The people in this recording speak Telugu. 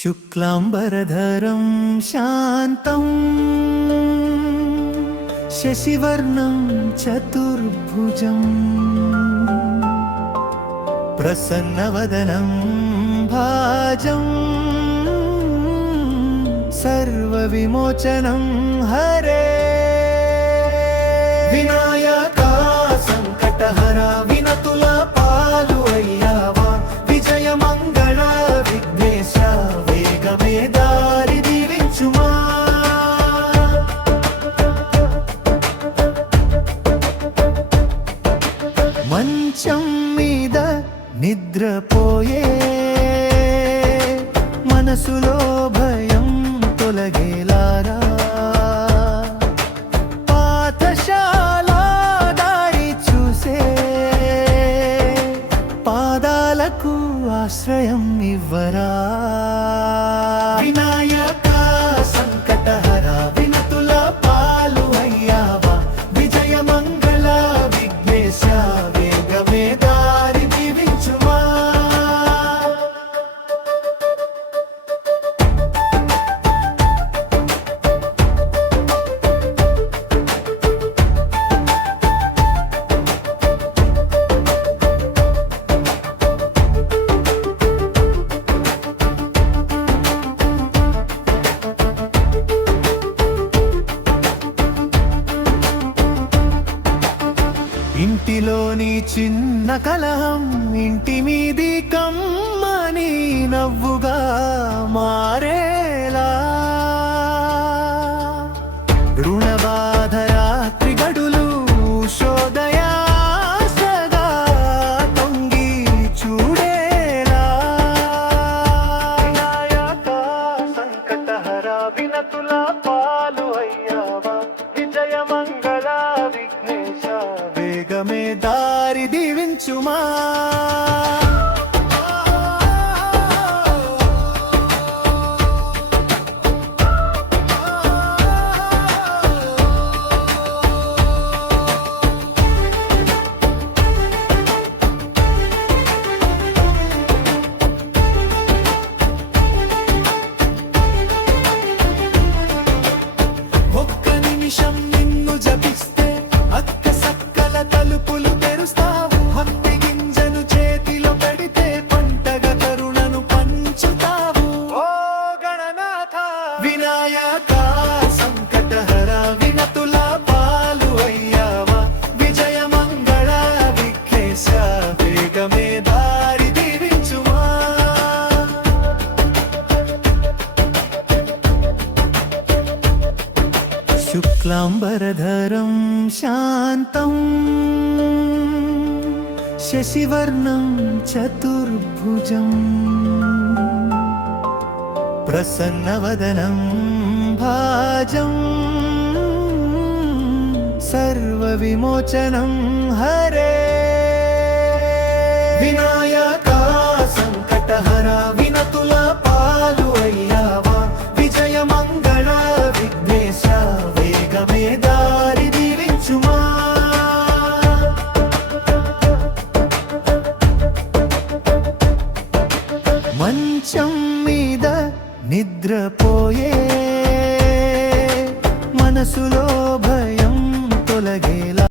शुक्लांबरधरं शान्तं शशिवर्णं चतुर्भुजं प्रसन्नवदनं भाजं सर्वविमोचनं हरे। विनायका संकटहरा विनतुला पालु अय्यावा विजय मंगल विघ्नेश वेगमे दारि दीविंचुमा। మంచం మీద నిద్రపోయే మనసులో భయం తొలగేలారా పాఠశాల దారి చూసే పాదాలకు ఆశ్రయం ఇవ్వరా। వినాయక సంకటహర వినతుల పాలు అయ్యావా విజయ మంగళ విఘ్నేశ వేగమే దారి దీవించుమా। ఇంటిలోని చిన్న కలహం ఇంటి మీది కమ్మని నవ్వుగా మారేలా రుణబాధ రాత్రి గడులు శోదయాసగా తొంగి చూడేలా। వినాయక సంకటహర వినతుల పాలు అయ్యావా విజయ మంగళ విఘ్నేశ వేగమే దారి దీవించుమా। ఒక్క నిమిషం నిన్ను జపిస్తే అక్క సక్కల తలుపులు తెరుస్తావు భక్తి గింజను చేతిలో పెడితే పంటగా కరుణను పంచుతావు ఓ గణనాథ। వినాయక సంకటహర వినతుల పాలు అయ్యావా విజయ మంగళ విఘ్నేశ వేగమే దారి దీవించుమా। शुक्लांबरधरं शान्तं शशिवर्णं चतुर्भुजं प्रसन्नवदनं भाजं सर्वविमोचनं हरे। विनायका संकटहरा विनतुल पालु अय्यावा विजय मंगल विघ्नेश వేగమే దారి దీవించుమా। మంచం మీద నిద్రపోయే మనసులో